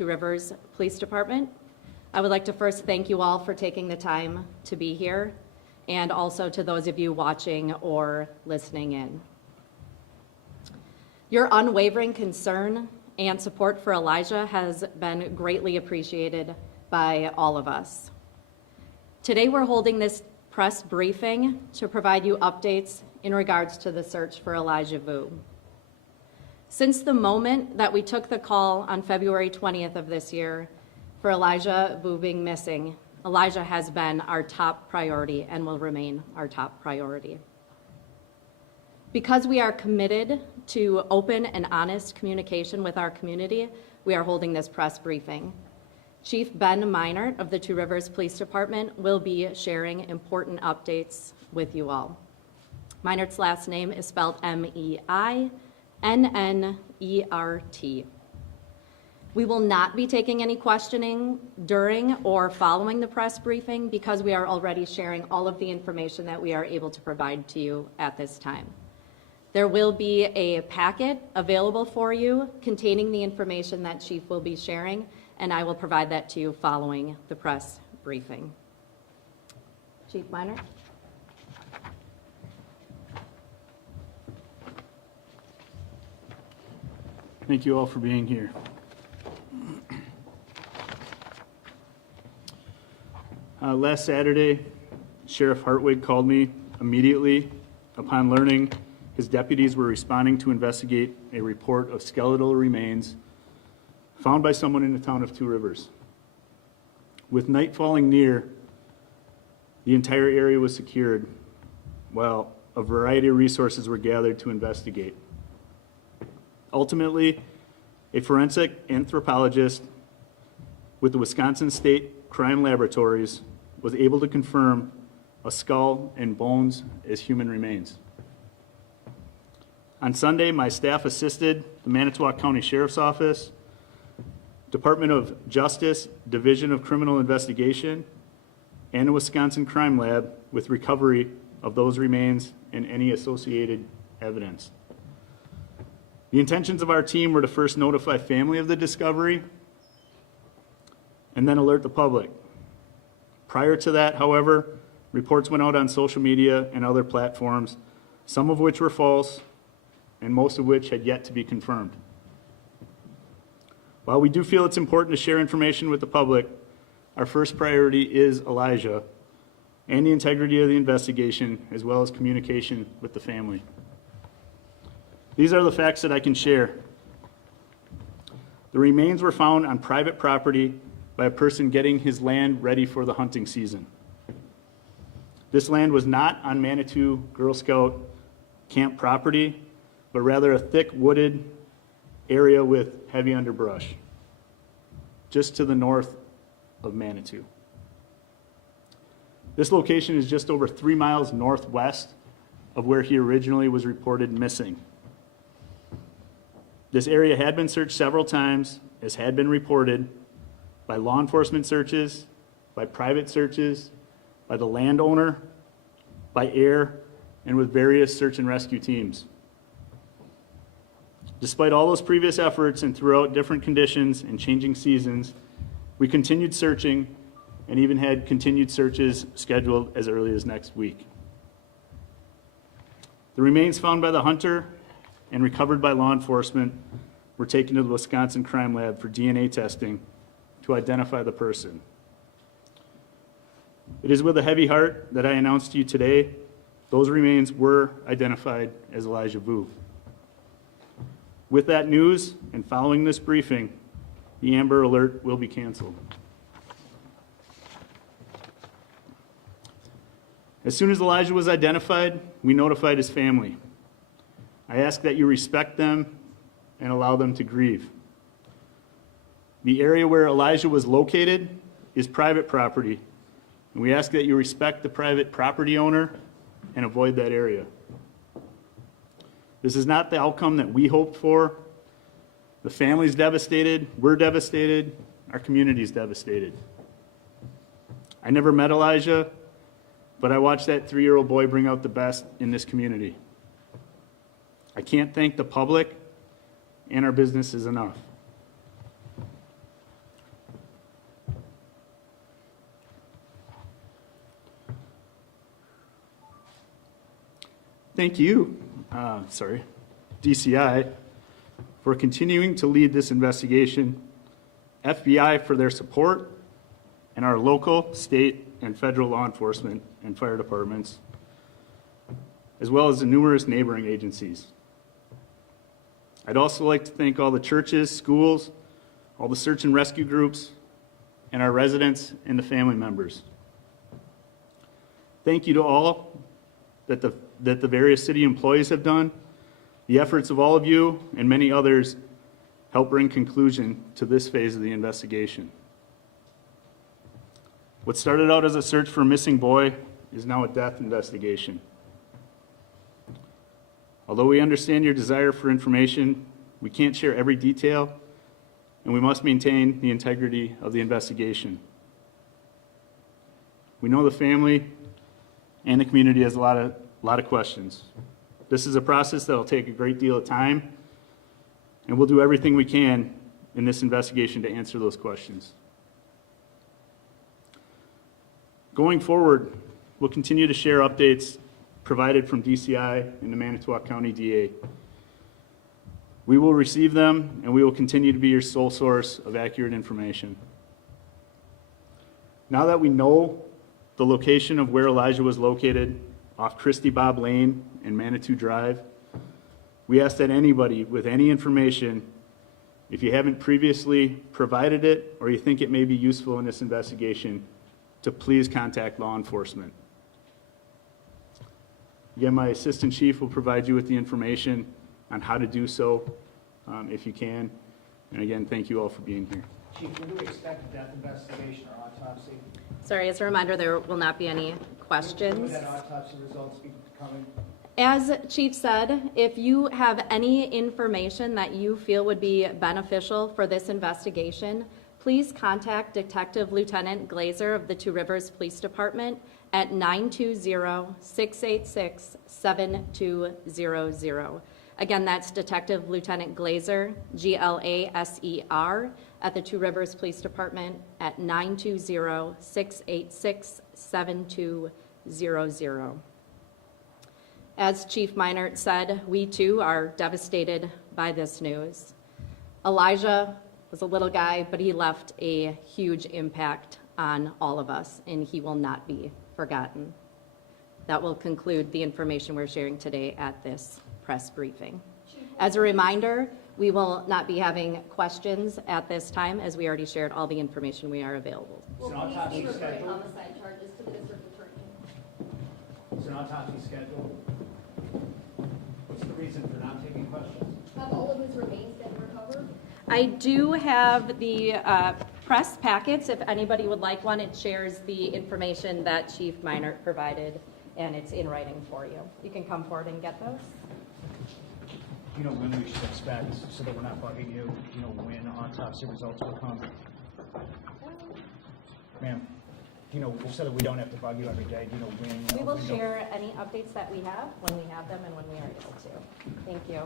Two Rivers Police Department. I would like to first thank you all for taking the time to be here, and also to those of you watching or listening in. Your unwavering concern and support for Elijah has been greatly appreciated by all of us. Today we're holding this press briefing to provide you updates in regards to the search for Elijah Vue. Since the moment that we took the call on February 20th of this year for Elijah Vue being missing, Elijah has been our top priority and will remain our top priority. Because we are committed to open and honest communication with our community, we are holding this press briefing. Chief Ben Meinert of the Two Rivers Police Department will be sharing important updates with you all. Meinert's last name is spelled M-E-I-N-N-E-R-T. We will not be taking any questioning during or following the press briefing because we are already sharing all of the information that we are able to provide to you at this time. There will be a packet available for you containing the information that Chief will be sharing, and I will provide that to you following the press briefing. Chief Meinert. Thank you all for being here. Last Saturday, Sheriff Hartwig called me immediately upon learning his deputies were responding to investigate a report of skeletal remains found by someone in the town of Two Rivers. With night falling near, the entire area was secured while a variety of resources were gathered to investigate. Ultimately, a forensic anthropologist with the Wisconsin State Crime Laboratories was able to confirm a skull and bones as human remains. On Sunday, my staff assisted the Manitowoc County Sheriff's Office, Department of Justice, Division of Criminal Investigation, and the Wisconsin Crime Lab with recovery of those remains and any associated evidence. The intentions of our team were to first notify family of the discovery and then alert the public. Prior to that, however, reports went out on social media and other platforms, some of which were false and most of which had yet to be confirmed. While we do feel it's important to share information with the public, our first priority is Elijah and the integrity of the investigation, as well as communication with the family. These are the facts that I can share. The remains were found on private property by a person getting his land ready for the hunting season. This land was not on Manitou Girl Scout camp property, but rather a thick wooded area with heavy underbrush, just to the north of Manitou. This location is just over 3 miles northwest of where he originally was reported missing. This area had been searched several times, as had been reported, by law enforcement searches, by private searches, by the landowner, by air, and with various search and rescue teams. Despite all those previous efforts and throughout different conditions and changing seasons, we continued searching and even had continued searches scheduled as early as next week. The remains found by the hunter and recovered by law enforcement were taken to the Wisconsin Crime Lab for DNA testing to identify the person. It is with a heavy heart that I announce to you today, those remains were identified as Elijah Vue. With that news and following this briefing, the Amber Alert will be canceled. As soon as Elijah was identified, we notified his family. I ask that you respect them and allow them to grieve. The area where Elijah was located is private property, and we ask that you respect the private property owner and avoid that area. This is not the outcome that we hoped for. The family's devastated, we're devastated, our community's devastated. I never met Elijah, but I watched that 3-year-old boy bring out the best in this community. I can't thank the public and our businesses enough. thank you, DCI, for continuing to lead this investigation, FBI for their support, and our local, state, and federal law enforcement and fire departments, as well as the numerous neighboring agencies. I'd also like to thank all the churches, schools, all the search and rescue groups, and our residents and the family members. Thank you to all that the various city employees have done. The efforts of all of you and many others help bring conclusion to this phase of the investigation. What started out as a search for a missing boy is now a death investigation. Although we understand your desire for information, we can't share every detail, and we must maintain the integrity of the investigation. We know the family and the community has a lot of questions. This is a process that will take a great deal of time, and we'll do everything we can in this investigation to answer those questions. Going forward, we'll continue to share updates provided from DCI and the Manitowoc County DA. We will receive them, and we will continue to be your sole source of accurate information. Now that we know the location of where Elijah was located, off Christy Bob Lane and Manitou Drive, we ask that anybody with any information, if you haven't previously provided it or you think it may be useful in this investigation, to please contact law enforcement. Again, my assistant chief will provide you with the information on how to do so if you can. And again, thank you all for being here. Chief, when do we expect a death investigation or autopsy? Sorry, as a reminder, there will not be any When would questions. that autopsy results be coming? As Chief said, if you have any information that you feel would be beneficial for this investigation, please contact Detective Lieutenant Glazer of the Two Rivers Police Department at 920-686-7200. Again, that's Detective Lieutenant Glazer, Glaser, at the Two Rivers Police Department at 920-686-7200. As Chief Meinert said, we too are devastated by this news. Elijah was a little guy, but he left a huge impact on all of us, and he will not be forgotten. That will conclude the information we're sharing today at this press briefing. As a reminder, we will not be having questions at this time, as we already shared all the information we are available. Is an autopsy Will scheduled? homicide charges to the district attorney. Is an autopsy scheduled? What's the reason for not taking questions? Have all of his remains been recovered? I do have the press packets, if anybody would like one. It shares the information that Chief Meinert provided, and it's in writing for you. You can come forward and get those. Do you know when we should expect, so that we're not bugging you, do you know when autopsy results will come? Ma'am, do you know, so that we don't have to bug you every day, do you know when? We will window- share any updates that we have when we have them and when we are able to. Thank you.